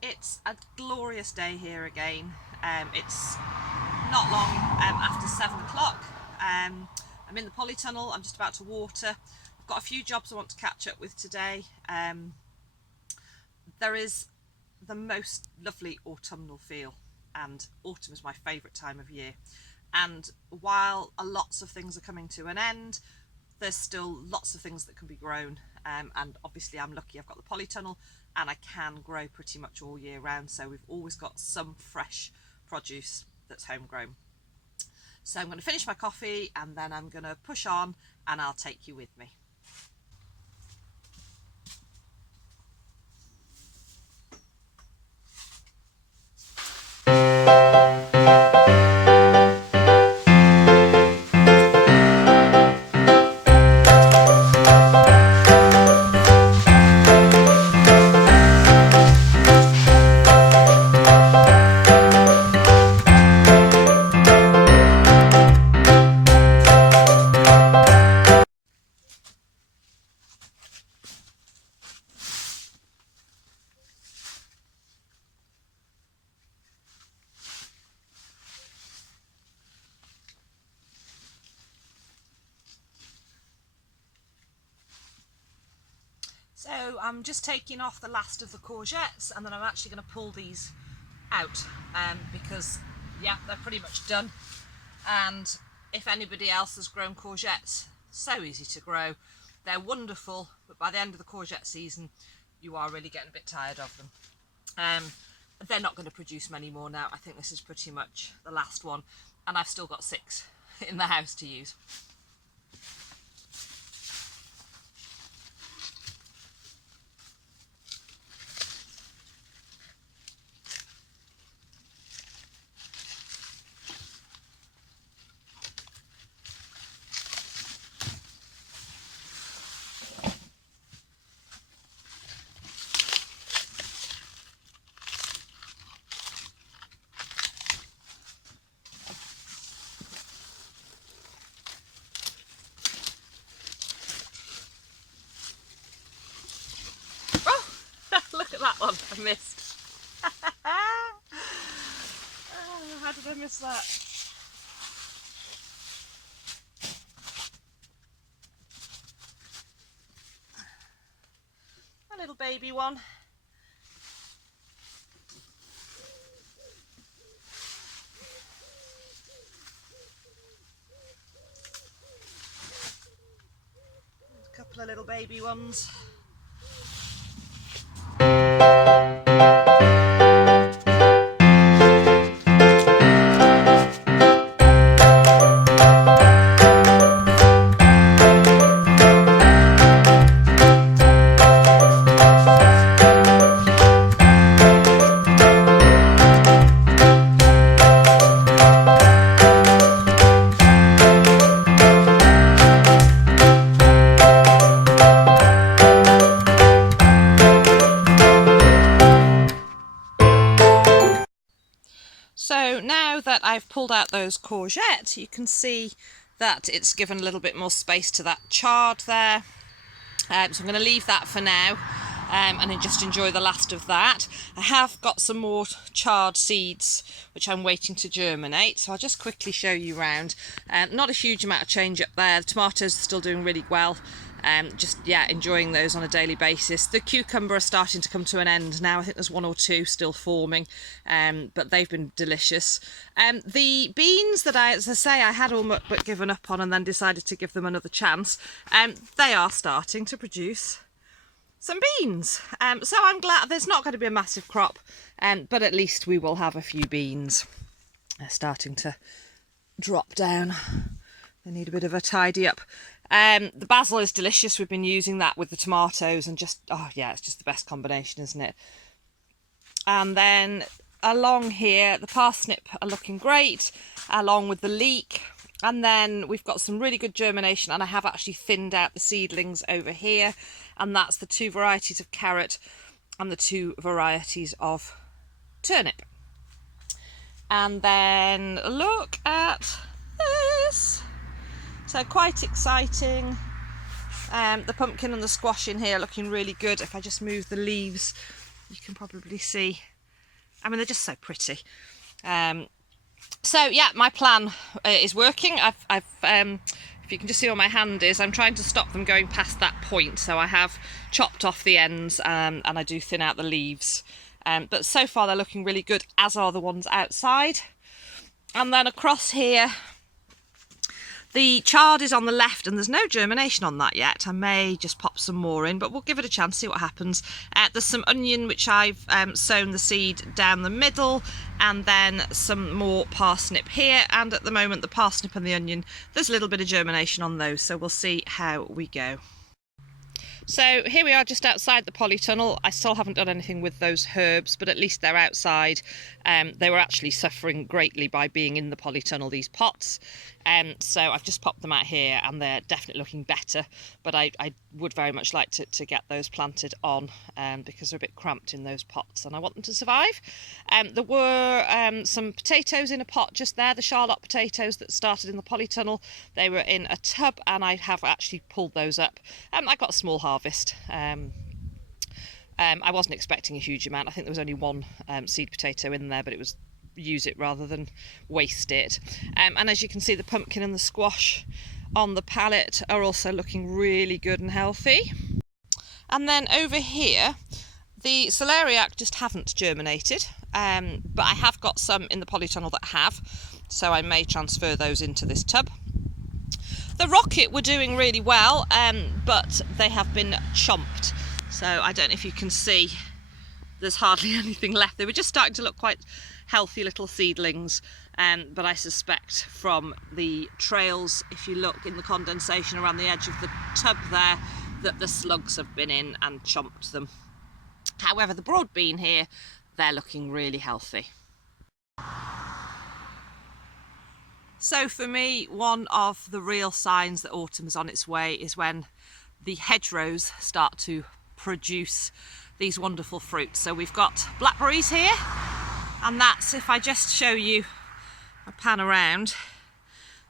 It's a glorious day here again. It's not long after 7 o'clock. I'm in the polytunnel. I'm just about to water. I've got a few jobs I want to catch up with today. There is the most lovely autumnal feel, and autumn is my favourite time of year. And while lots of things are coming to an end, there's still lots of things that can be grown, and obviously I'm lucky I've got the polytunnel and I can grow pretty much all year round, so we've always got some fresh produce that's homegrown. So I'm going to finish my coffee and then I'm going to push on and I'll take you with me. So I'm just taking off the last of the courgettes and then I'm actually going to pull these out because yeah, they're pretty much done. And if anybody else has grown courgettes, so easy to grow. They're wonderful, but by the end of the courgette season you are really getting a bit tired of them. They're not going to produce many more now. I think this is pretty much the last one and I've still got 6 in the house to use. Look at that one, I missed. Oh, how did I miss that? A little baby one. A couple of little baby ones. So now that I've pulled out those courgettes, you can see that it's given a little bit more space to that chard there. So I'm going to leave that for now and then just enjoy the last of that. I have got some more chard seeds which I'm waiting to germinate, so I'll just quickly show you around. Not a huge amount of change up there. The tomatoes are still doing really well. Just yeah, enjoying those on a daily basis. The cucumber are starting to come to an end now. I think there's 1 or 2 still forming, but they've been delicious. The beans that as I say, I had all but given up on and then decided to give them another chance. They are starting to produce some beans. So I'm glad there's not going to be a massive crop, but at least we will have a few beans. They're starting to drop down. They need a bit of a tidy up. The basil is delicious. We've been using that with the tomatoes and just, oh yeah, it's just the best combination, isn't it? And then along here, the parsnip are looking great, along with the leek. And then we've got some really good germination, and I have actually thinned out the seedlings over here. And that's the 2 varieties of carrot and the 2 varieties of turnip. And then look at this. So quite exciting. The pumpkin and the squash in here looking really good. If I just move the leaves You can probably see, I mean, they're just so pretty. So yeah, my plan is working. I've if you can just see where my hand is, I'm trying to stop them going past that point. So I have chopped off the ends and I do thin out the leaves. But so far they're looking really good, as are the ones outside. And then across here, the chard is on the left and there's no germination on that yet. I may just pop some more in, but we'll give it a chance, see what happens. There's some onion which I've sown the seed down the middle, and then some more parsnip here. And at the moment, the parsnip and the onion, there's a little bit of germination on those, so we'll see how we go. So here we are just outside the polytunnel. I still haven't done anything with those herbs, but at least they're outside. They were actually suffering greatly by being in the polytunnel, these pots. So I've just popped them out here and they're definitely looking better, but I would very much like to get those planted on because they're a bit cramped in those pots and I want them to survive. There were some potatoes in a pot just there, the Charlotte potatoes that started in the polytunnel. They were in a tub and I have actually pulled those up. I got a small harvest. I wasn't expecting a huge amount. I think there was only one seed potato in there, but it was use it rather than waste it. And as you can see, the pumpkin and the squash on the pallet are also looking really good and healthy. And then over here, the celeriac just haven't germinated, but I have got some in the polytunnel that have, so I may transfer those into this tub. The rocket were doing really well, but they have been chomped. So I don't know if you can see, there's hardly anything left. They were just starting to look quite healthy little seedlings, but I suspect from the trails, if you look in the condensation around the edge of the tub there, that the slugs have been in and chomped them. However, the broad bean here, they're looking really healthy. So for me, one of the real signs that autumn is on its way is when the hedgerows start to produce these wonderful fruits. So we've got blackberries here, and that's, if I just show you a pan around,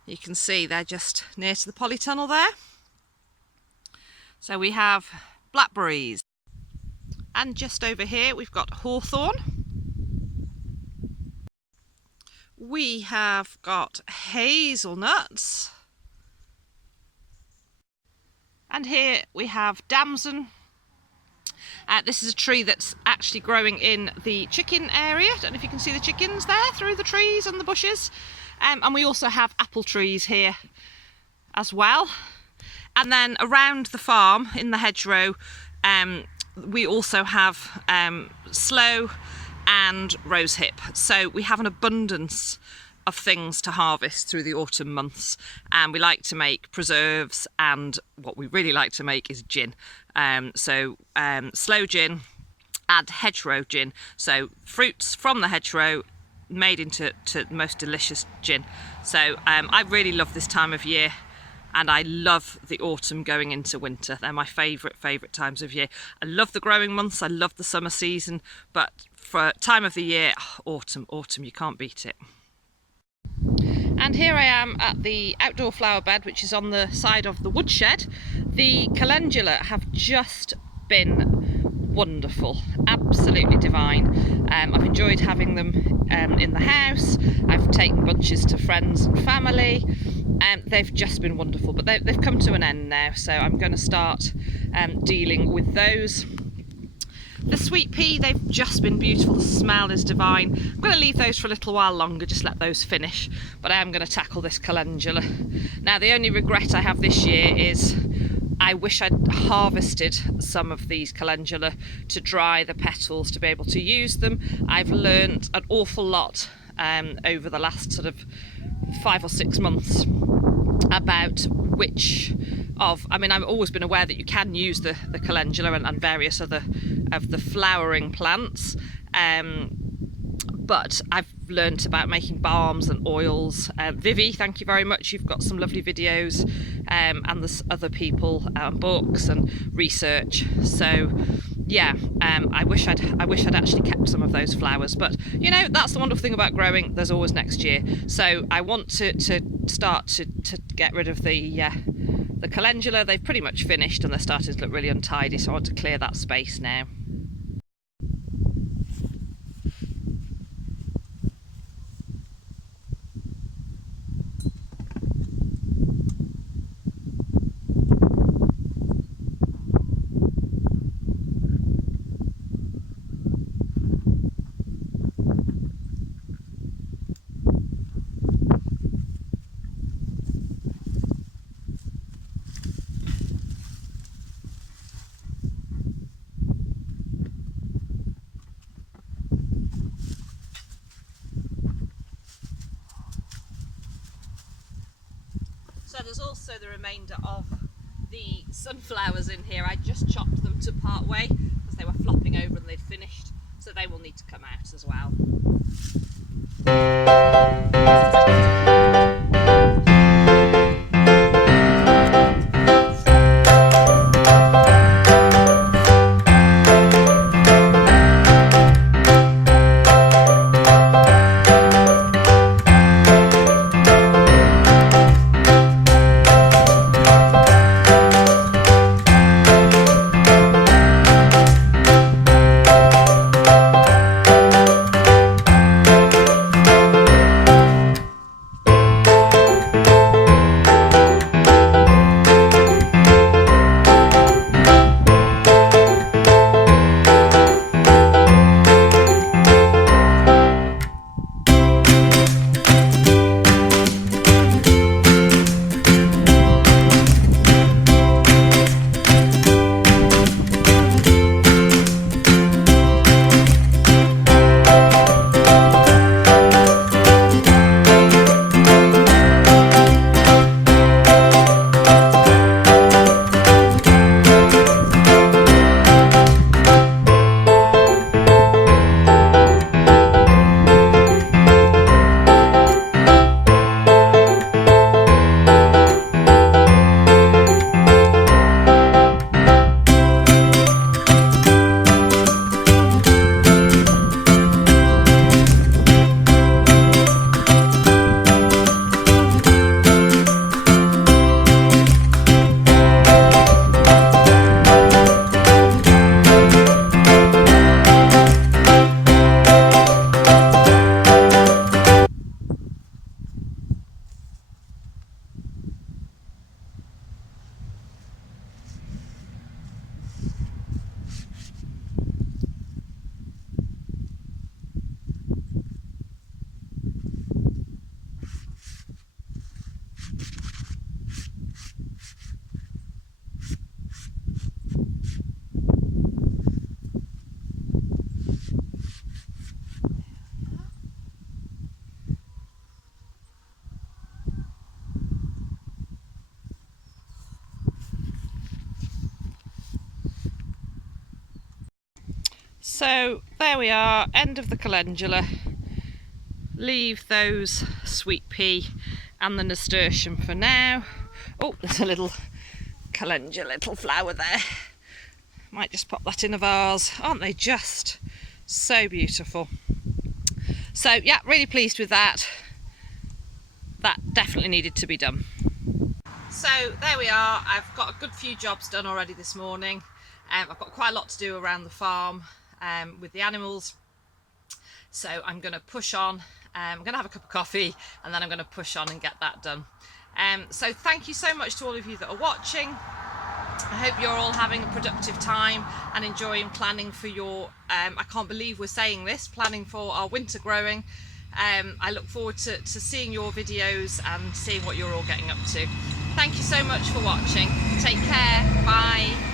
you can see they're just near to the polytunnel there. So we have blackberries, and just over here we've got hawthorn. We have got hazelnuts, and here we have damson. This is a tree that's actually growing in the chicken area. Don't know if you can see the chickens there through the trees and the bushes. And we also have apple trees here as well. And then around the farm in the hedgerow, we also have sloe and rosehip. So we have an abundance of things to harvest through the autumn months, and we like to make preserves, and what we really like to make is gin. Sloe gin and hedgerow gin, so fruits from the hedgerow made into the most delicious gin. So I really love this time of year, and I love the autumn going into winter. They're my favourite times of year. I love the growing months, I love the summer season, but for time of the year, autumn, you can't beat it. And here I am at the outdoor flower bed, which is on the side of the woodshed. The calendula have just been wonderful, absolutely divine. I've enjoyed having them in the house. I've taken bunches to friends and family. They've just been wonderful, but they've come to an end now, so I'm going to start dealing with those. The sweet pea, they've just been beautiful. The smell is divine. I'm going to leave those for a little while longer, just let those finish, but I am going to tackle this calendula. Now, the only regret I have this year is I wish I'd harvested some of these calendula to dry the petals to be able to use them. I've learnt an awful lot over the last sort of 5 or 6 months about which of, I mean, I've always been aware that you can use the calendula and various other of the flowering plants, but I've learnt about making balms and oils. Vivi, thank you very much, you've got some lovely videos, and there's other people, books and research. So yeah, I wish I'd actually kept some of those flowers, but you know, that's the wonderful thing about growing, there's always next year. So I want to start to get rid of the calendula. They've pretty much finished and they're starting to look really untidy, so I want to clear that space now. So there's also the remainder of the sunflowers in here. I just chopped them to part way because they were flopping over and they'd finished, so they will need to come out as well. So there we are, end of the calendula. Leave those sweet pea and the nasturtium for now. Oh, there's a little calendula little flower there. Might just pop that in a vase. Aren't they just so beautiful? So yeah, really pleased with that. That definitely needed to be done. So there we are. I've got a good few jobs done already this morning. I've got quite a lot to do around the farm with the animals. So I'm going to push on. I'm going to have a cup of coffee and then I'm going to push on and get that done. So thank you so much to all of you that are watching. I hope you're all having a productive time and enjoying planning for your, I can't believe we're saying this, planning for our winter growing. I look forward to seeing your videos and seeing what you're all getting up to. Thank you so much for watching. Take care. Bye.